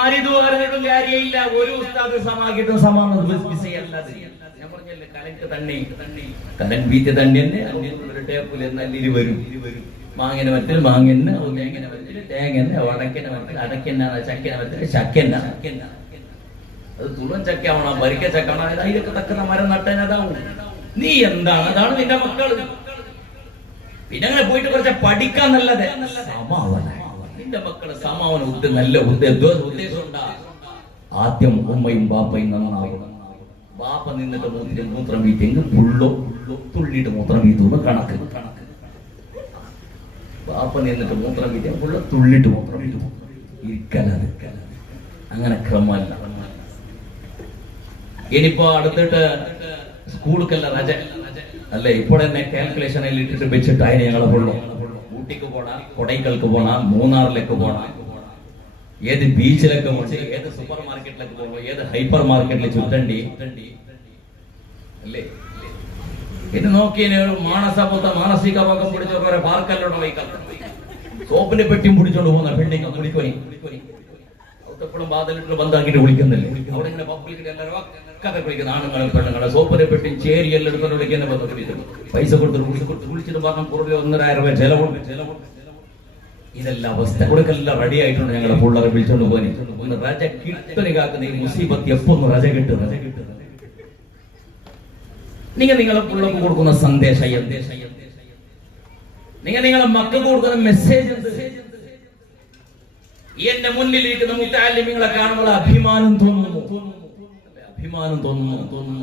ആരിത് പറഞ്ഞിട്ടും കാര്യമില്ല. ഒരു ഉസ്താദ് സമാക്കിയിട്ടും സമാനം വിസയല്ലാതെ ഞാൻ പറഞ്ഞല്ലേ, കലക്ക് തണ്ണി കലൻ വീറ്റ് തണ്ണി തന്നെ ഒരു ടേപ്പിൽ നല്ലിരി വരും. മാങ്ങനെ വരത്തിൽ മാങ്ങനെ, തേങ്ങനെ വരത്തിൽ തേങ്ങന്നെ, വടക്കനെ വരത്തിൽ അടക്കന്നാണ്, ചക്കനെ വരത്തിൽ ചക്കന്ന. അത് തുളൻ ചക്കയാവണം, വരിക്ക ചക്കാവണം, അതിലൊക്കെ തക്കുന്ന മരം നട്ടനതാവും. നീ എന്താണ്? അതാണ് നിന്റെ മക്കൾ. പിന്നെ അങ്ങനെ പോയിട്ട് കുറച്ച് പഠിക്കാൻ നല്ലത് സമാവനം. നിന്റെ മക്കള് സമാവനം നല്ല ഉദ്ദേശം ഉണ്ടാ. ആദ്യം ഉമ്മയും ബാപ്പയും നന്നാവണം. ബാപ്പ നിന്നിട്ട് മൂത്രം വീട്ടെങ്കിൽ പുള്ളോ തുള്ളിയിട്ട് മൂത്രം വീത്തുന്ന കണക്ക്. ബാപ്പ നിന്നിട്ട് മൂത്രം വീട്ടിയ പുള്ള തുള്ളിട്ട് മൂത്രം വീട്ടു ഇരിക്കലത്. അങ്ങനെ ക്രമമല്ല. ഇനിയിപ്പോ അടുത്തിട്ട് സ്കൂൾക്കല്ല രജ അല്ലെ, ഇപ്പോൾ തന്നെ കാൽക്കുലേഷനിൽ ഇട്ടിട്ട് വെച്ചിട്ട് അതിന് ഞങ്ങളെ പുള്ളോ ഊട്ടിക്ക് പോണ, കൊടൈക്കൽക്ക് പോണ, മൂന്നാറിലേക്ക് പോണ, ഏത് ബീച്ചിലൊക്കെ പോയി, ഏത് സൂപ്പർ മാർക്കറ്റിലേക്ക് പോകണോ, ഏത് ഹൈപ്പർ മാർക്കറ്റിൽ ചുറ്റണ്ടി അല്ലേ. പിന്നെ നോക്കി മാനസിക രോഗം പിടിച്ച കുറെ പാർക്കല്ലോടെ വൈക്കൽ സോപ്പിനെ പെട്ടിയും പിടിച്ചോണ്ട് പോകുന്ന പെണ്ണിങ് കുളിക്കൊനി എപ്പോഴും ബാധലിട്ട് ബന്ധാക്കിട്ട് വിളിക്കുന്നില്ലേ. അവിടെ ഇങ്ങനെ പബ്ലിക്കിട്ട് എല്ലാവരും കഥ വിളിക്കുന്ന ആണുങ്ങളും പെണ്ണുങ്ങളെ സോപ്പിനെ പെട്ടിയും ചേരി എല്ലാം എടുക്കാൻ വിളിക്കുന്ന പൈസ കൊടുത്തിട്ട് കുളിച്ചിട്ട് പറഞ്ഞ കുറവ് 1,500 രൂപ ചെലവുണ്ട്. ഇതെല്ലാം അവസ്ഥ കൊടുക്കെല്ലാം റെഡി ആയിട്ടുണ്ട്. ഞങ്ങളെ പിള്ളേരെ വിളിച്ചോണ്ട് പോയി ഒന്ന് റജ കിട്ടണി കാക്കുന്ന ഈ മുസീബത്ത് എപ്പോ ഒന്ന് റജ കിട്ടുന്നത്. നിങ്ങളെ പിള്ളേർക്ക് കൊടുക്കുന്ന സന്ദേശം, നിങ്ങളെ മക്കൾക്ക് കൊടുക്കുന്ന മെസ്സേജ്, എന്റെ മുന്നിലിരിക്കുന്ന മുത്തഅല്ലിമീങ്ങളെ കാണുമ്പോൾ അഭിമാനം തോന്നുന്നു.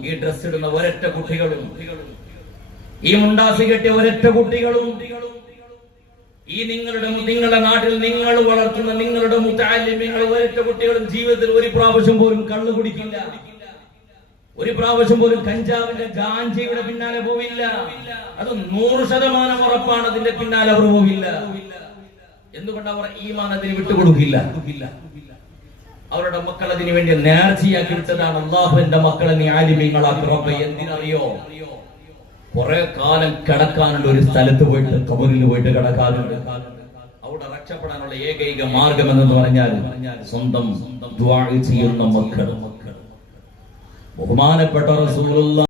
ഈ ഡ്രസ് ഇടുന്ന ഒരൊറ്റ കുട്ടികളും, ഈ മുണ്ടാസി കെട്ടിയ ഒരൊറ്റ കുട്ടികളും, ഈ നിങ്ങളുടെ നാട്ടിൽ നിങ്ങൾ വളർത്തുന്ന നിങ്ങളുടെ മുത്തഅല്ലിമീങ്ങൾ ഒരൊറ്റ കുട്ടികളും ജീവിതത്തിൽ ഒരു പ്രാവശ്യം പോലും കള്ളു കുടിക്കില്ല, ഒരു പ്രാവശ്യം പോലും കഞ്ചാവിന്റെ ഗാഞ്ചയുടെ പിന്നാലെ പോവില്ല. അത് 100% ഉറപ്പാണ്. അതിന്റെ പിന്നാലെ അവർ പോവില്ല. എന്തുകൊണ്ട്? അവർ ഈമാൻ അതിന് വിട്ടുകൊടുക്കില്ല. അവരുടെ മക്കൾ അതിനു വേണ്ടി നേർച്ചയാക്കി വിട്ടതാണ്. അല്ലാഹു എന്റെ മക്കളെ നീ ആലിമീങ്ങളാക്കി റബ്ബേ. എന്തിനറിയോ? കുറെ കാലം കിടക്കാനുള്ള ഒരു സ്ഥലത്ത് പോയിട്ട്, ഖബറിൽ പോയിട്ട് കിടക്കാനുണ്ട്. അവിടെ രക്ഷപ്പെടാനുള്ള ഏകൈക മാർഗം എന്ന് പറഞ്ഞാൽ സ്വന്തം ദുആ ചെയ്യുന്ന മക്കൾ. ബഹുമാനപ്പെട്ട റസൂലുള്ളാഹി